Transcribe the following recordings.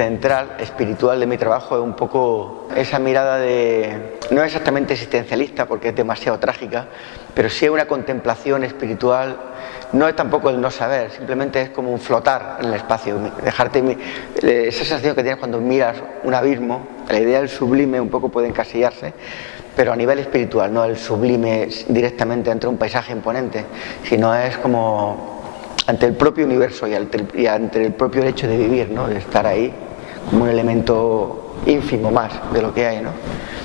central, espiritual de mi trabajo es un poco esa mirada de, no exactamente existencialista porque es demasiado trágica, pero sí es una contemplación espiritual. No es tampoco el no saber, simplemente es como un flotar en el espacio, dejarte esa sensación que tienes cuando miras un abismo. La idea del sublime un poco puede encasillarse, pero a nivel espiritual, no el sublime directamente entre un paisaje imponente, sino es como ante el propio universo y ante el propio hecho de vivir, ¿no? De estar ahí como un elemento ínfimo más de lo que hay, ¿no?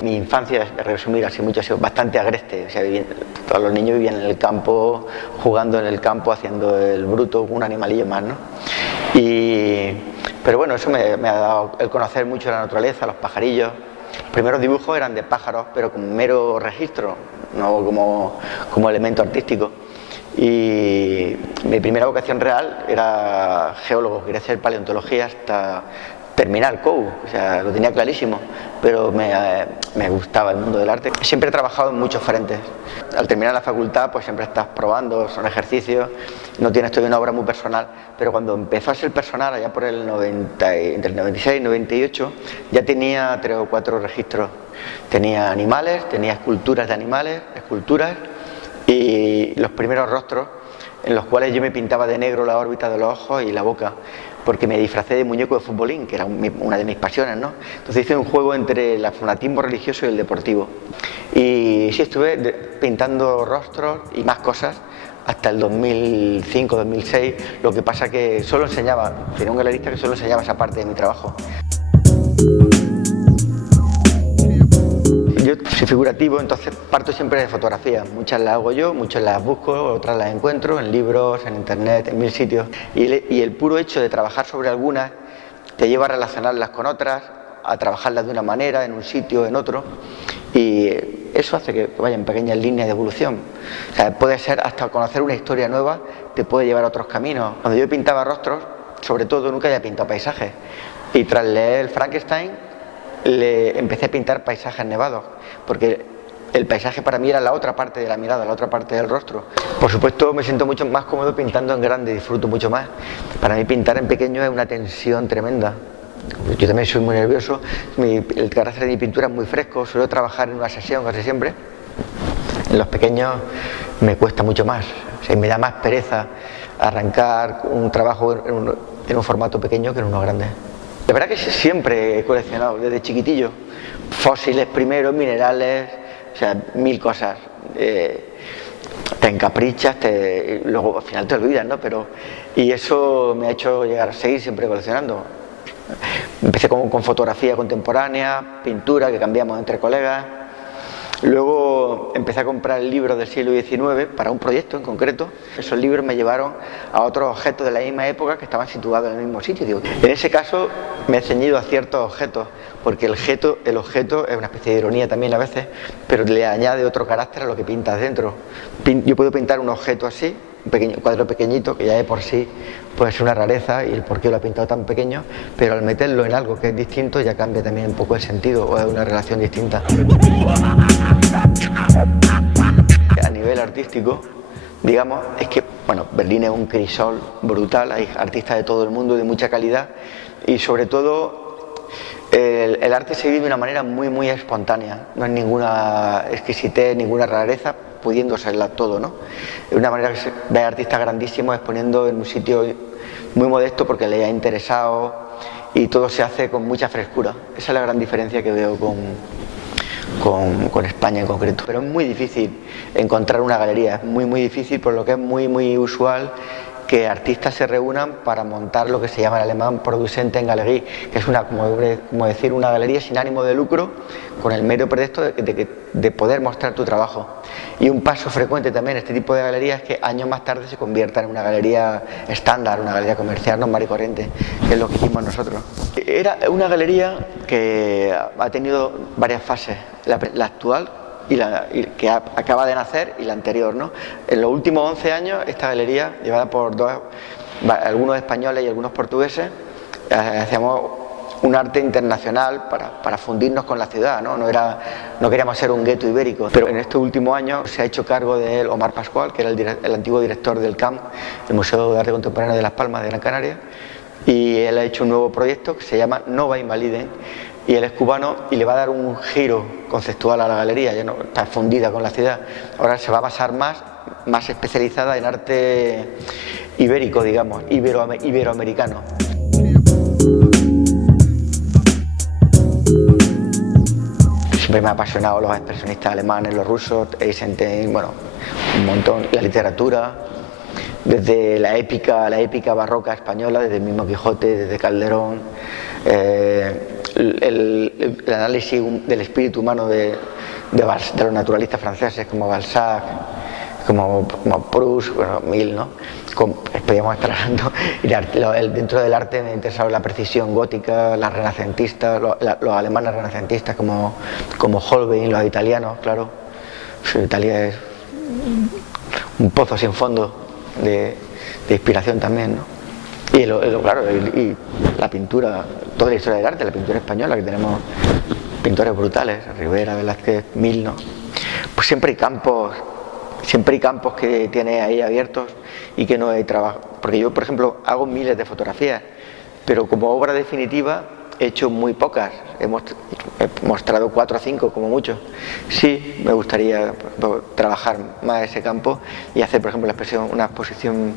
Mi infancia, resumir así mucho, ha sido bastante agreste. O sea, todos los niños vivían en el campo, jugando en el campo, haciendo el bruto, un animalillo más, ¿no? Pero bueno, eso me ha dado el conocer mucho la naturaleza, los pajarillos. Los primeros dibujos eran de pájaros, pero con mero registro, no como elemento artístico. Y mi primera vocación real era geólogo, quería hacer paleontología hasta terminar COU, o sea, lo tenía clarísimo, pero me gustaba el mundo del arte. Siempre he trabajado en muchos frentes. Al terminar la facultad, pues siempre estás probando, son ejercicios, no tienes todavía una obra muy personal, pero cuando empezó a ser personal, allá por el 90, entre el 96 y 98, ya tenía 3 o 4 registros. Tenía animales, tenía esculturas de animales, esculturas, y los primeros rostros en los cuales yo me pintaba de negro la órbita de los ojos y la boca, porque me disfracé de muñeco de futbolín, que era una de mis pasiones, ¿no? Entonces hice un juego entre el fanatismo religioso y el deportivo. Y sí, estuve pintando rostros y más cosas hasta el 2005-2006, lo que pasa que solo enseñaba, tenía un galerista que solo enseñaba esa parte de mi trabajo. Yo soy figurativo, entonces parto siempre de fotografías. Muchas las hago yo, muchas las busco, otras las encuentro en libros, en internet, en 1000 sitios. Y el puro hecho de trabajar sobre algunas te lleva a relacionarlas con otras, a trabajarlas de una manera, en un sitio, en otro. Y eso hace que vayan pequeñas líneas de evolución. O sea, puede ser hasta conocer una historia nueva, te puede llevar a otros caminos. Cuando yo pintaba rostros, sobre todo nunca había pintado paisajes. Y tras leer el Frankenstein, empecé a pintar paisajes nevados, porque el paisaje para mí era la otra parte de la mirada, la otra parte del rostro. Por supuesto me siento mucho más cómodo pintando en grande, disfruto mucho más. Para mí pintar en pequeño es una tensión tremenda. Yo también soy muy nervioso, el carácter de mi pintura es muy fresco, suelo trabajar en una sesión casi siempre. En los pequeños me cuesta mucho más, o sea, me da más pereza arrancar un trabajo en un formato pequeño que en uno grande. La verdad que siempre he coleccionado, desde chiquitillo, fósiles primero, minerales, o sea, 1000 cosas. Te encaprichas, luego al final te olvidas, ¿no? Y eso me ha hecho llegar a seguir siempre coleccionando. Empecé con fotografía contemporánea, pintura que cambiamos entre colegas. Luego empecé a comprar libros del siglo XIX para un proyecto en concreto. Esos libros me llevaron a otros objetos de la misma época que estaban situados en el mismo sitio. Digo, en ese caso me he ceñido a ciertos objetos, porque el objeto es una especie de ironía también a veces, pero le añade otro carácter a lo que pintas dentro. Yo puedo pintar un objeto así, un cuadro pequeñito, que ya de por sí puede ser una rareza y el por qué lo ha pintado tan pequeño, pero al meterlo en algo que es distinto ya cambia también un poco el sentido o es una relación distinta. A nivel artístico, digamos, es que, bueno, Berlín es un crisol brutal, hay artistas de todo el mundo de mucha calidad y sobre todo el arte se vive de una manera muy, muy espontánea, no hay ninguna exquisitez, ninguna rareza, pudiendo serla todo, ¿no? Es una manera que se ve a artistas grandísimos exponiendo en un sitio muy modesto porque les ha interesado y todo se hace con mucha frescura. Esa es la gran diferencia que veo con España en concreto. Pero es muy difícil encontrar una galería, es muy, muy difícil, por lo que es muy, muy usual que artistas se reúnan para montar lo que se llama en alemán Produzenten en Galerie, que es como decir una galería sin ánimo de lucro, con el mero pretexto de poder mostrar tu trabajo. Y un paso frecuente también en este tipo de galerías es que años más tarde se convierta en una galería estándar, una galería comercial normal y corriente, que es lo que hicimos nosotros. Era una galería que ha tenido varias fases, la actual y que acaba de nacer y la anterior, ¿no? En los últimos 11 años esta galería, llevada por algunos españoles y algunos portugueses, hacíamos un arte internacional para fundirnos con la ciudad, ¿no? No queríamos ser un gueto ibérico, pero en estos últimos años se ha hecho cargo de él Omar Pascual, que era el antiguo director del CAM, el Museo de Arte Contemporáneo de Las Palmas de Gran Canaria, y él ha hecho un nuevo proyecto que se llama Nova Invaliden, y él es cubano y le va a dar un giro conceptual a la galería, ya no está fundida con la ciudad, ahora se va a basar más especializada en arte ibérico, digamos, iberoamericano. Siempre me ha apasionado los expresionistas alemanes, los rusos, Eisenstein, bueno, un montón, la literatura, desde la épica barroca española, desde el mismo Quijote, desde Calderón, el análisis del espíritu humano de los naturalistas franceses como Balzac, como Proust, bueno, mil, ¿no? Podríamos estar hablando, dentro del arte me ha interesado la precisión gótica, las renacentistas, los alemanes renacentistas como Holbein, los italianos, claro. Italia es un pozo sin fondo de inspiración también, ¿no? Y claro, y la pintura, toda la historia del arte, la pintura española, que tenemos pintores brutales, Rivera, Velázquez, Mil, ¿no? Pues siempre hay campos que tiene ahí abiertos y que no hay trabajo. Porque yo, por ejemplo, hago miles de fotografías, pero como obra definitiva he hecho muy pocas. He mostrado 4 o 5 como mucho. Sí, me gustaría trabajar más ese campo y hacer, por ejemplo, una exposición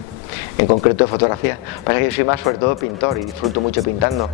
en concreto de fotografía. Pasa que yo soy más sobre todo pintor y disfruto mucho pintando.